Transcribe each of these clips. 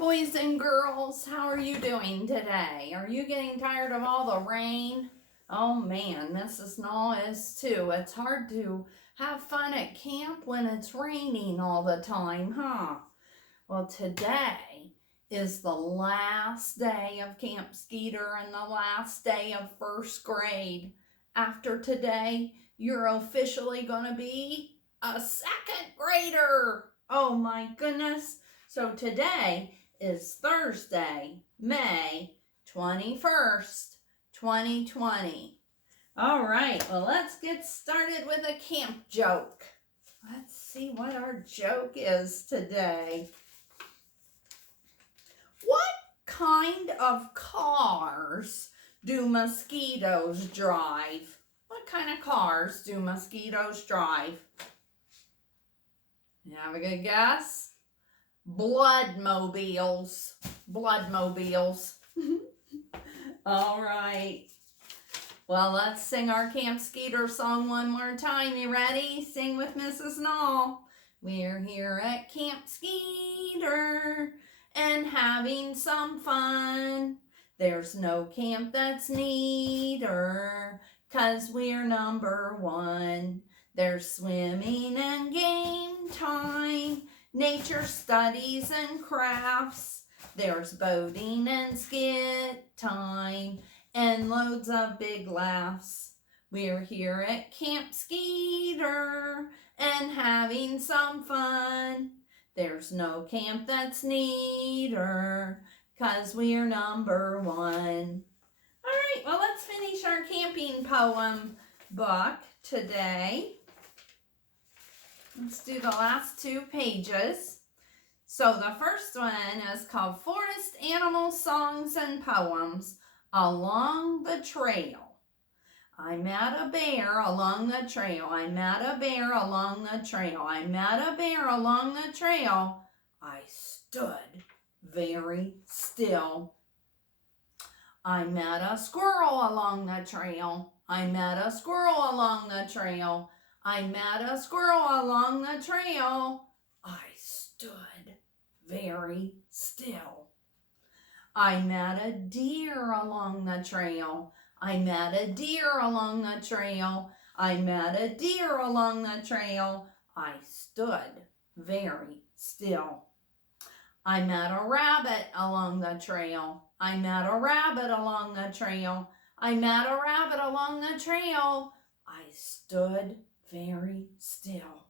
boys and girls. How are you doing today? Are you getting tired of all the rain? Oh man, Mrs. Null is too. It's hard to have fun at camp when it's raining all the time, huh? Well, today is the last day of Camp Skeeter and the last day of first grade. After today, you're officially going to be a second grader. Oh my goodness. So today is Thursday, May 21st, 2020. All right, well, let's get started with a camp joke. Let's see what our joke is today. What kind of cars do mosquitoes drive? What kind of cars do mosquitoes drive? You have a good guess? Bloodmobiles. Bloodmobiles. All right. Well, let's sing our Camp Skeeter song one more time. You ready? Sing with Mrs. Null. We're here at Camp Skeeter and having some fun. There's no camp that's neater, 'cause we're number one. There's swimming and game time, nature studies and crafts. There's boating and skit time, and loads of big laughs. We're here at Camp Skeeter and having some fun. There's no camp that's neater, 'cause we're number one. All right, well, let's finish our camping poem book today. Let's do the last 2 pages. So the first one is called Forest Animal Songs and Poems Along the Trail. I met a bear along the trail. I met a bear along the trail. I met a bear along the trail. I stood very still. I met a squirrel along the trail. I met a squirrel along the trail. I met a squirrel along the trail. I stood very still. I met a deer along the trail. I met a deer along the trail. I met a deer along the trail. I stood very still. I met a rabbit along the trail. I met a rabbit along the trail. I met a rabbit along the trail. I stood very still.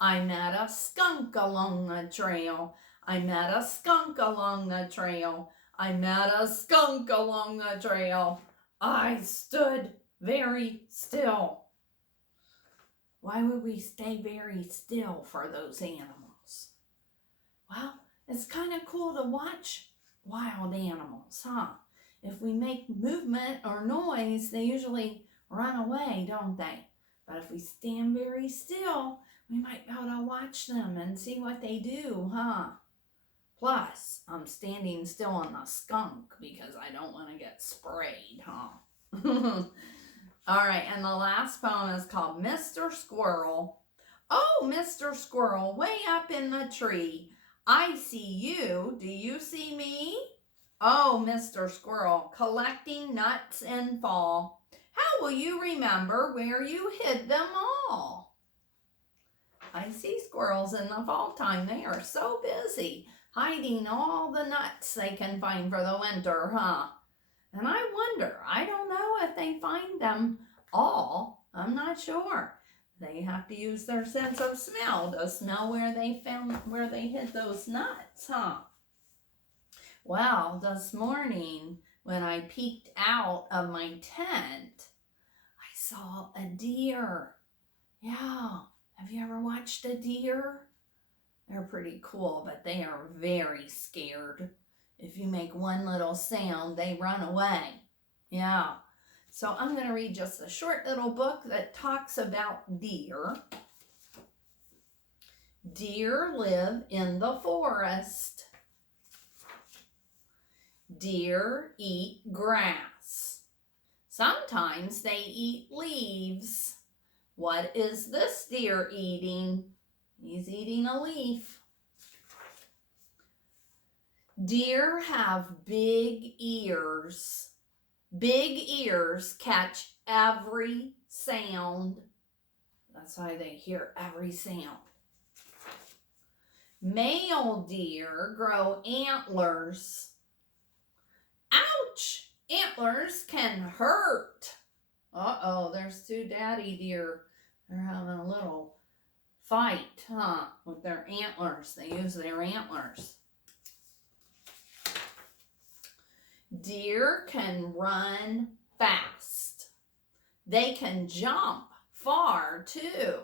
I met a skunk along the trail. I met a skunk along the trail. I met a skunk along the trail. I stood very still. Why would we stay very still for those animals? Well, it's kind of cool to watch wild animals, huh? If we make movement or noise, they usually run away, don't they? But if we stand very still, we might be able to watch them and see what they do, huh? Plus, I'm standing still on the skunk because I don't want to get sprayed, huh? All right, and the last poem is called Mr. Squirrel. Oh, Mr. Squirrel, way up in the tree. I see you. Do you see me? Oh, Mr. Squirrel, collecting nuts in fall. How will you remember where you hid them all? I see squirrels in the fall time. They are so busy hiding all the nuts they can find for the winter, huh? And I wonder, I don't know if they find them all. I'm not sure. They have to use their sense of smell to smell where they hid those nuts, huh? Well, this morning when I peeked out of my tent, I saw a deer. Yeah, have you ever watched a deer? They're pretty cool, but they are very scared. If you make one little sound, they run away. Yeah. So I'm going to read just a short little book that talks about deer. Deer live in the forest. Deer eat grass. Sometimes they eat leaves. What is this deer eating? He's eating a leaf. Deer have big ears. Big ears catch every sound. That's why they hear every sound. Male deer grow antlers. Ouch! Antlers can hurt. Uh-oh, there's two daddy deer. They're having a little fight, with their antlers. They use their antlers. Deer can run fast. They can jump far too.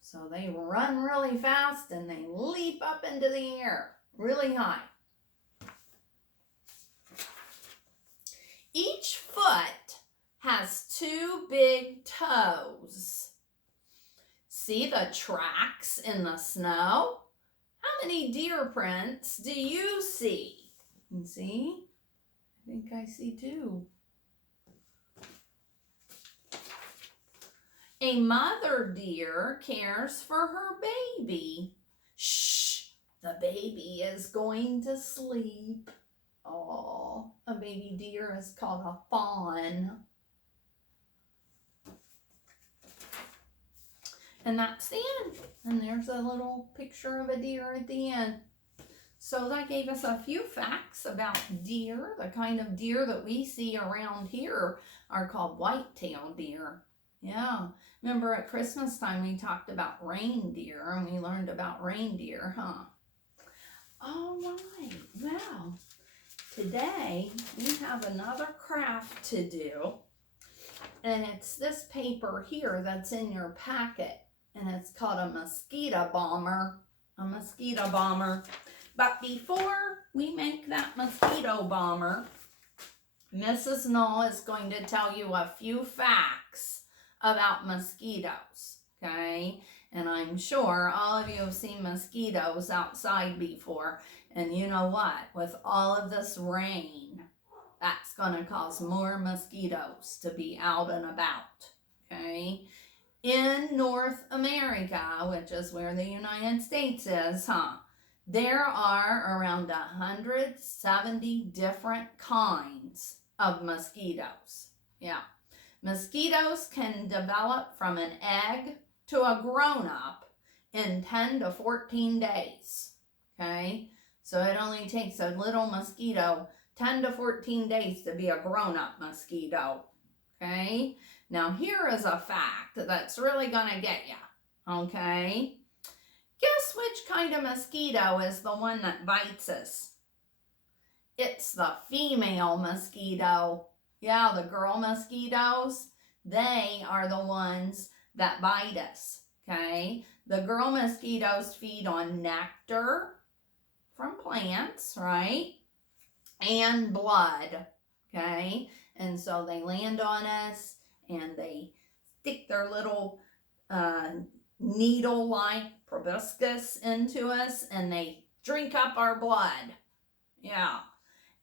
So they run really fast and they leap up into the air really high. Each foot has two big toes. See the tracks in the snow? How many deer prints do you see? And see? I think I see two. A mother deer cares for her baby. Shh, the baby is going to sleep. Oh, a baby deer is called a fawn. And that's the end. And there's a little picture of a deer at the end. So that gave us a few facts about deer. The kind of deer that we see around here are called white-tailed deer. Yeah. Remember at Christmas time we talked about reindeer and we learned about reindeer, huh? All right. Well, today we have another craft to do. And it's this paper here that's in your packet. And it's called a mosquito bomber. A mosquito bomber. But before we make that mosquito bomber, Mrs. Knoll is going to tell you a few facts about mosquitoes, okay? And I'm sure all of you have seen mosquitoes outside before. And you know what? With all of this rain, that's going to cause more mosquitoes to be out and about, okay? In North America, which is where the United States is, there are around 170 different kinds of mosquitoes. Yeah. Mosquitoes can develop from an egg to a grown-up in 10 to 14 days. Okay? So it only takes a little mosquito 10 to 14 days to be a grown-up mosquito. Okay? Now here is a fact that's really going to get you. Okay? Guess which kind of mosquito is the one that bites us? It's the female mosquito. Yeah, the girl mosquitoes, they are the ones that bite us, okay? The girl mosquitoes feed on nectar from plants, right? And blood, okay? And so they land on us and they stick their little needle-like proboscis into us and they drink up our blood. Yeah.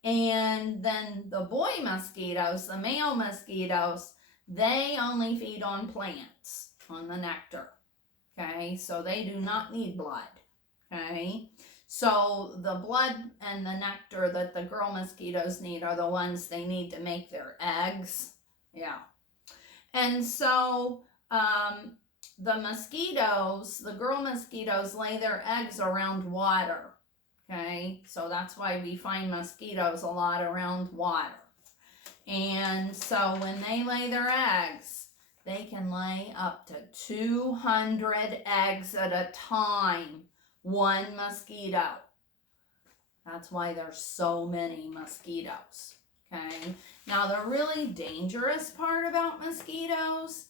And then the boy mosquitoes, the male mosquitoes, they only feed on plants, on the nectar. Okay, so they do not need blood. Okay, so the blood and the nectar that the girl mosquitoes need are the ones they need to make their eggs. Yeah. And so the mosquitoes, the girl mosquitoes, lay their eggs around water. Okay, so that's why we find mosquitoes a lot around water. And so when they lay their eggs, they can lay up to 200 eggs at a time. One mosquito. That's why there's so many mosquitoes. Okay, now the really dangerous part about mosquitoes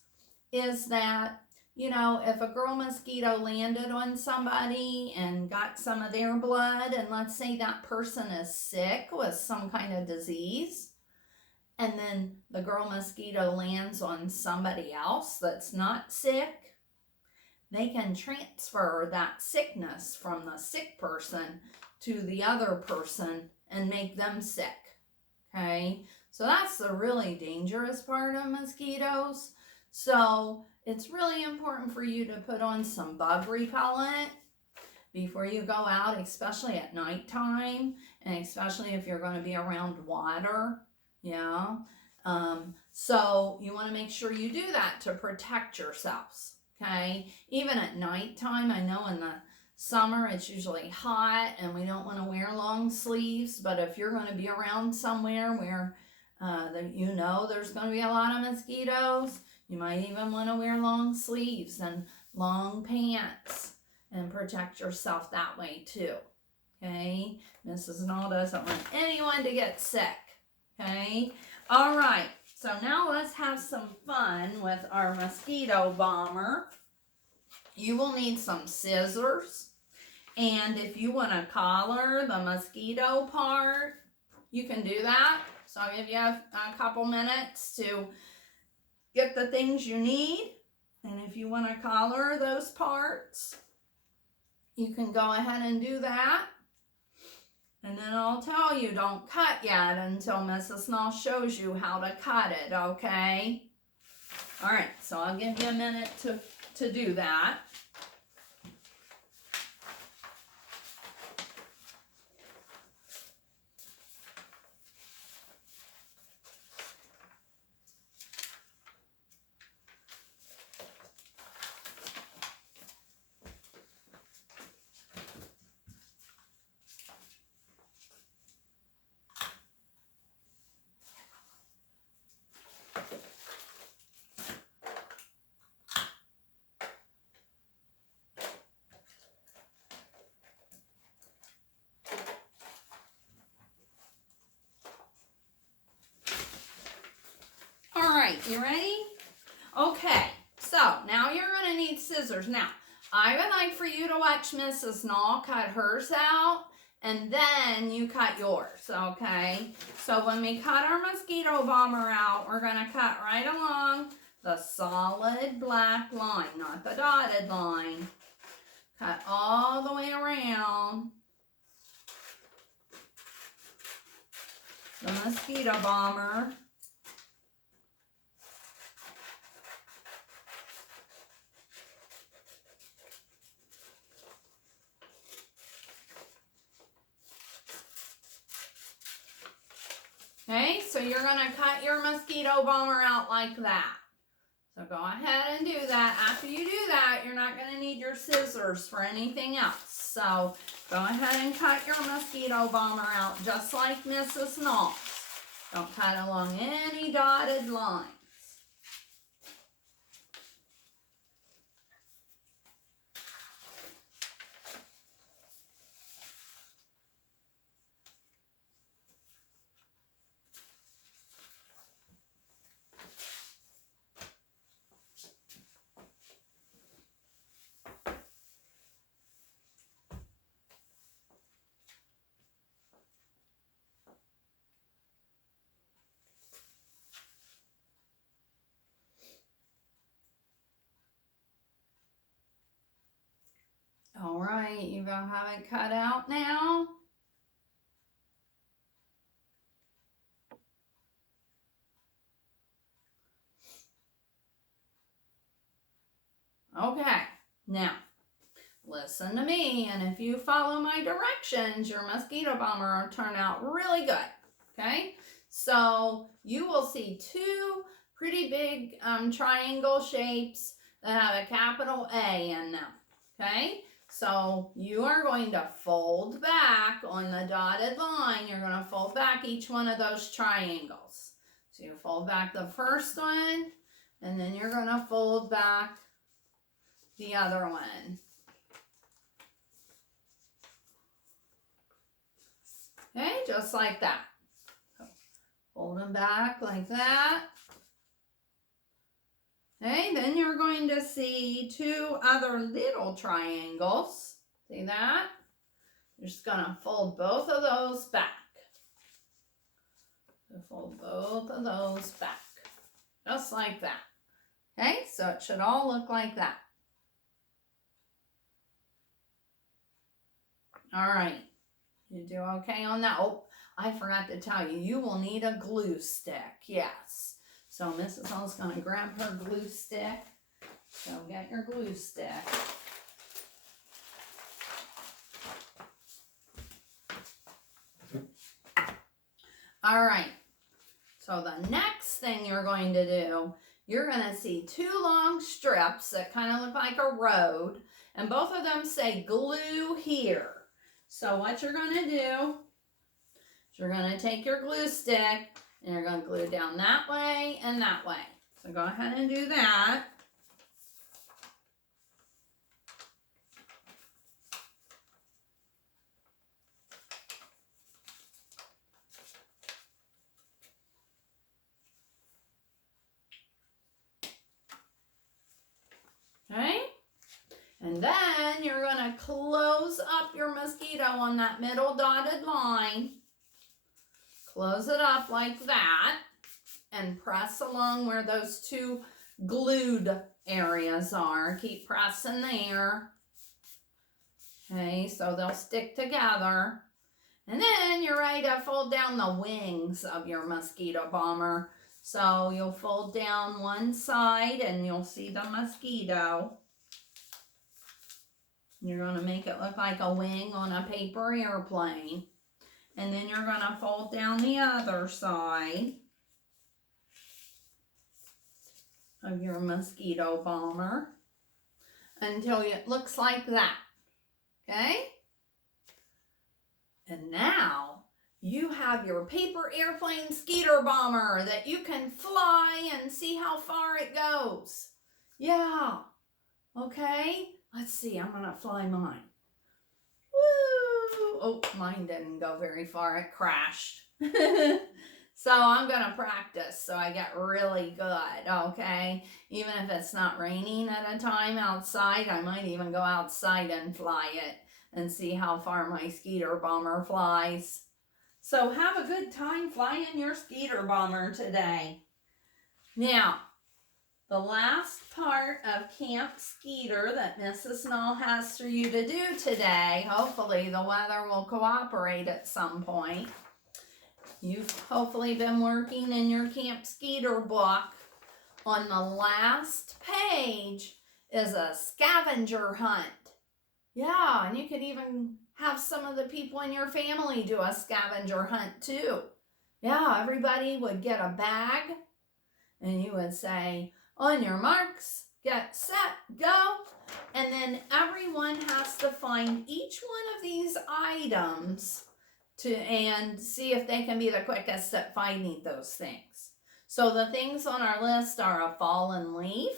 is that, you know, if a girl mosquito landed on somebody and got some of their blood, and let's say that person is sick with some kind of disease, and then the girl mosquito lands on somebody else that's not sick, they can transfer that sickness from the sick person to the other person and make them sick. Okay, so that's the really dangerous part of mosquitoes. So it's really important for you to put on some bug repellent before you go out, especially at nighttime, and especially if you're going to be around water. Yeah. So you want to make sure you do that to protect yourselves. Okay. Even at nighttime, I know in the summer it's usually hot and we don't want to wear long sleeves, but if you're going to be around somewhere where you know there's going to be a lot of mosquitoes, you might even want to wear long sleeves and long pants and protect yourself that way too. Okay, Mrs. Null doesn't want anyone to get sick. Okay, all right, so now let's have some fun with our mosquito bomber. You will need some scissors, and if you want to collar the mosquito part, you can do that. So I'll give you a couple minutes to get the things you need, and if you want to collar those parts, you can go ahead and do that. And then I'll tell you, don't cut yet until Mrs. Null shows you how to cut it, okay? All right, so I'll give you a minute to do that. All right, you ready? Okay, so now you're going to need scissors. Now, I would like for you to watch Mrs. Null cut hers out, and then you cut yours, okay? So when we cut our mosquito bomber out, we're going to cut right along the solid black line, not the dotted line. Cut all the way around the mosquito bomber. Okay, so you're going to cut your mosquito bomber out like that. So go ahead and do that. After you do that, you're not going to need your scissors for anything else. So go ahead and cut your mosquito bomber out just like Mrs. Null's. Don't cut along any dotted lines. All right, you gonna have it cut out now? Okay, now listen to me, and if you follow my directions, your mosquito bomber will turn out really good. Okay, so you will see two pretty big triangle shapes that have a capital A in them. Okay, so you are going to fold back on the dotted line. You're going to fold back each one of those triangles. So you fold back the first one, and then you're going to fold back the other one. Okay, just like that. So fold them back like that. Okay, then you're going to see two other little triangles. See that? You're just going to fold both of those back. So fold both of those back. Just like that. Okay, so it should all look like that. All right. You do okay on that? Oh, I forgot to tell you, you will need a glue stick. Yes. So Mrs. Hall's going to grab her glue stick. So get your glue stick. All right. So the next thing you're going to do, you're going to see two long strips that kind of look like a road, and both of them say glue here. So what you're going to do is you're going to take your glue stick and you're going to glue down that way and that way. So go ahead and do that. Okay? And then you're going to close up your mosquito on that middle dotted line. Close it up like that and press along where those two glued areas are. Keep pressing there. Okay, so they'll stick together. And then you're ready to fold down the wings of your mosquito bomber. So you'll fold down one side and you'll see the mosquito. You're going to make it look like a wing on a paper airplane. And then you're going to fold down the other side of your mosquito bomber until it looks like that. Okay? And now you have your paper airplane Skeeter bomber that you can fly and see how far it goes. Yeah. Okay? Let's see. I'm going to fly mine. Woo! Oh, mine didn't go very far. It crashed. So I'm going to practice so I get really good, okay? Even if it's not raining at a time outside, I might even go outside and fly it and see how far my Skeeter bomber flies. So have a good time flying your Skeeter bomber today. Now, the last part of Camp Skeeter that Mrs. Knoll has for you to do today, hopefully the weather will cooperate at some point. You've hopefully been working in your Camp Skeeter book. On the last page is a scavenger hunt. Yeah, and you could even have some of the people in your family do a scavenger hunt too. Yeah, everybody would get a bag and you would say, on your marks, get set, go. And then everyone has to find each one of these items and see if they can be the quickest at finding those things. So the things on our list are a fallen leaf,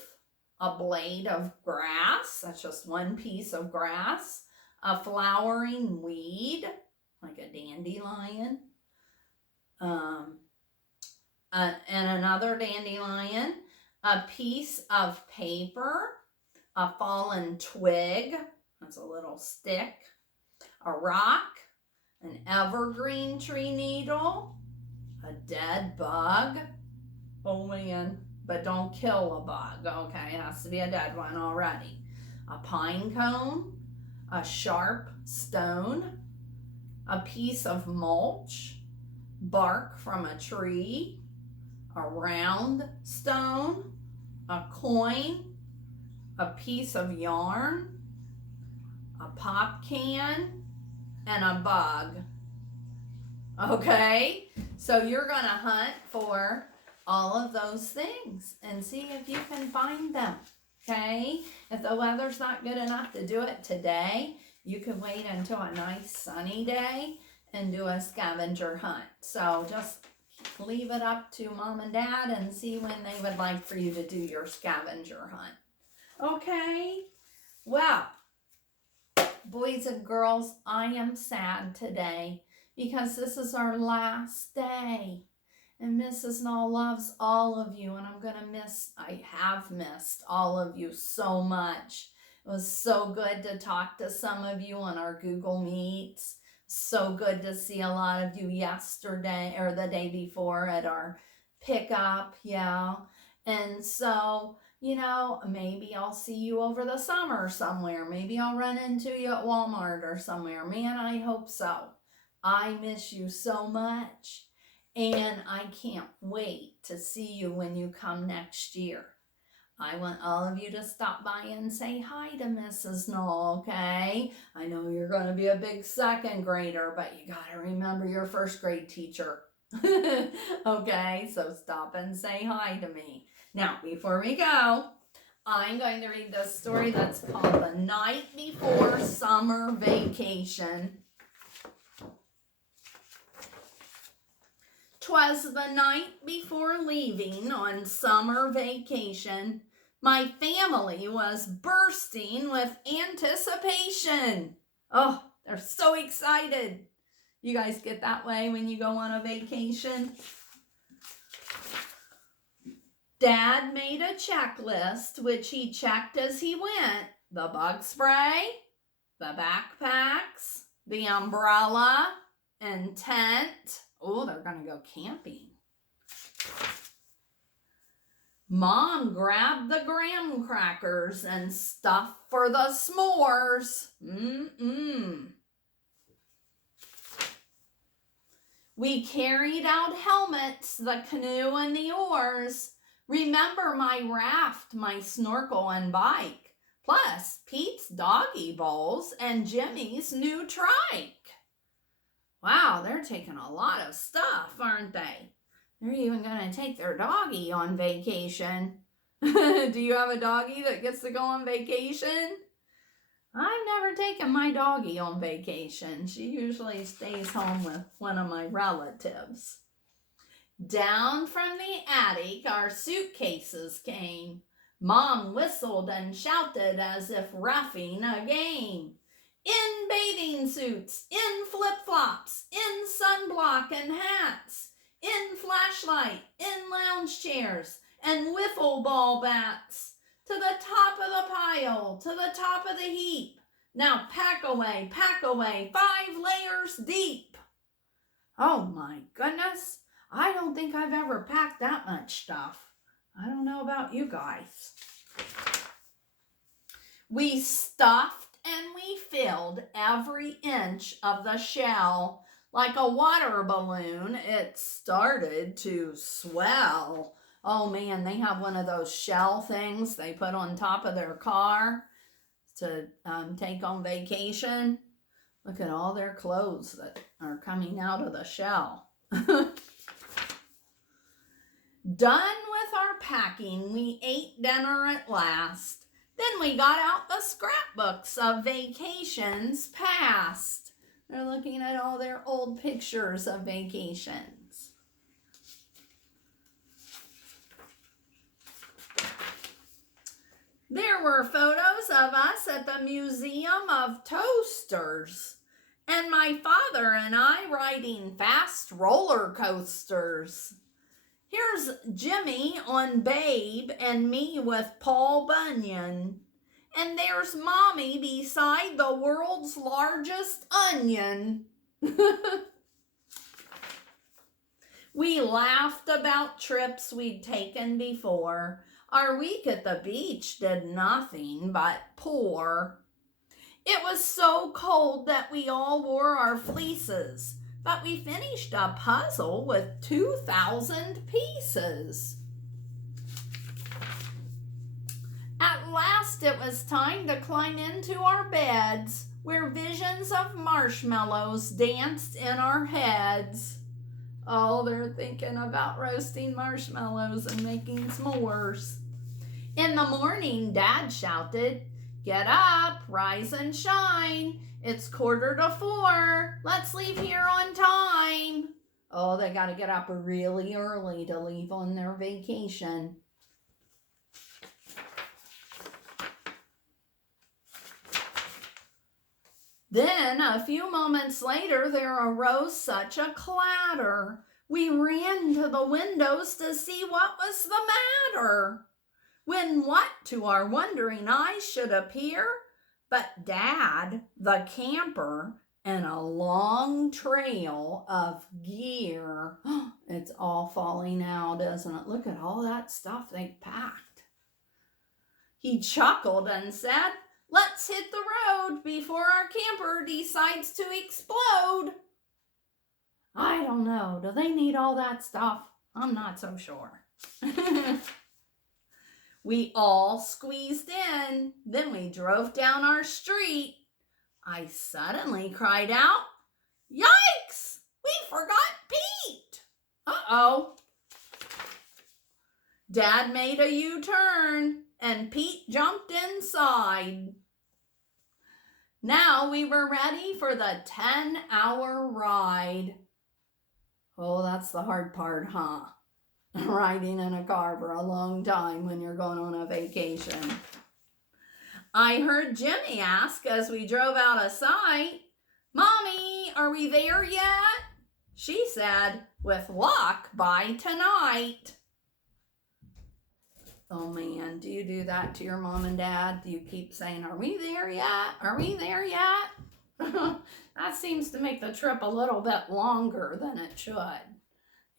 a blade of grass, that's just one piece of grass, a flowering weed, like a dandelion, and another dandelion, a piece of paper, a fallen twig, that's a little stick, a rock, an evergreen tree needle, a dead bug. Oh man, but don't kill a bug, okay? It has to be a dead one already. A pine cone, a sharp stone, a piece of mulch, bark from a tree, a round stone, a coin, a piece of yarn, a pop can, and a bug. Okay, so you're gonna hunt for all of those things and see if you can find them. Okay, if the weather's not good enough to do it today, you can wait until a nice sunny day and do a scavenger hunt. So just leave it up to mom and dad and see when they would like for you to do your scavenger hunt. Okay, well, boys and girls, I am sad today because this is our last day. And Mrs. Knoll loves all of you, and I have missed all of you so much. It was so good to talk to some of you on our Google Meets. So good to see a lot of you yesterday or the day before at our pickup, yeah. And so, you know, maybe I'll see you over the summer somewhere. Maybe I'll run into you at Walmart or somewhere. Man, I hope so. I miss you so much. And I can't wait to see you when you come next year. I want all of you to stop by and say hi to Mrs. Knoll, okay? I know you're going to be a big second grader, but you got to remember your first grade teacher. Okay, so stop and say hi to me. Now, before we go, I'm going to read this story that's called The Night Before Summer Vacation. 'Twas the night before leaving on summer vacation. My family was bursting with anticipation. Oh, they're so excited. You guys get that way when you go on a vacation? Dad made a checklist, which he checked as he went. The bug spray, the backpacks, the umbrella, and tent. Oh, they're going to go camping. Mom grabbed the graham crackers and stuff for the s'mores. We carried out helmets, the canoe, and the oars. Remember my raft, my snorkel, and bike, plus Pete's doggy bowls and Jimmy's new trike. Wow, they're taking a lot of stuff, aren't they? They're even going to take their doggy on vacation. Do you have a doggy that gets to go on vacation? I've never taken my doggy on vacation. She usually stays home with one of my relatives. Down from the attic, our suitcases came. Mom whistled and shouted as if roughing a game. In bathing suits, in flip-flops, in sunblock and hats, in flashlight, in lounge chairs, and wiffle ball bats. To the top of the pile, to the top of the heap. Now pack away, 5 layers deep. Oh my goodness, I don't think I've ever packed that much stuff. I don't know about you guys. We stuffed and we filled every inch of the shell. Like a water balloon, it started to swell. Oh man, they have one of those shell things they put on top of their car to take on vacation. Look at all their clothes that are coming out of the shell. Done with our packing, we ate dinner at last. Then we got out the scrapbooks of vacations past. They're looking at all their old pictures of vacations. There were photos of us at the Museum of Toasters, and my father and I riding fast roller coasters. Here's Jimmy on Babe and me with Paul Bunyan. And there's Mommy beside the world's largest onion. We laughed about trips we'd taken before. Our week at the beach did nothing but pour. It was so cold that we all wore our fleeces, but we finished a puzzle with 2,000 pieces. At last it was time to climb into our beds, where visions of marshmallows danced in our heads. Oh, they're thinking about roasting marshmallows and making s'mores. In the morning, Dad shouted, "Get up, rise and shine. It's 3:45. Let's leave here on time." Oh, they got to get up really early to leave on their vacation. Then, a few moments later, there arose such a clatter. We ran to the windows to see what was the matter. When what to our wondering eyes should appear but Dad, the camper, and a long trail of gear. It's all falling out, isn't it? Look at all that stuff they packed. He chuckled and said, "Let's hit the road before our camper decides to explode." I don't know. Do they need all that stuff? I'm not so sure. We all squeezed in. Then we drove down our street. I suddenly cried out, "Yikes! We forgot Pete!" Uh-oh. Dad made a U-turn and Pete jumped inside. Now we were ready for the 10-hour ride. Oh, that's the hard part, huh? Riding in a car for a long time when you're going on a vacation. I heard Jimmy ask as we drove out of sight, "Mommy, are we there yet?" She said, "With luck, by tonight." Oh man, do you do that to your mom and dad? Do you keep saying, "Are we there yet? Are we there yet?" That seems to make the trip a little bit longer than it should.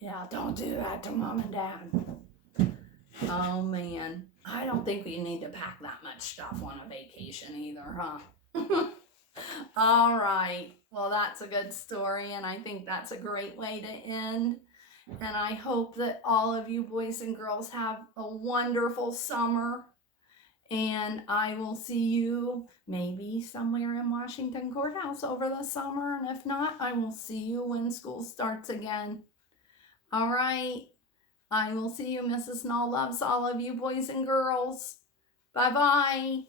Yeah, don't do that to mom and dad. Oh man, I don't think we need to pack that much stuff on a vacation either, huh? All right, well, that's a good story, and I think that's a great way to end. And I hope that all of you boys and girls have a wonderful summer. And I will see you maybe somewhere in Washington Courthouse over the summer. And if not, I will see you when school starts again. All right. I will see you. Mrs. Null loves all of you boys and girls. Bye-bye.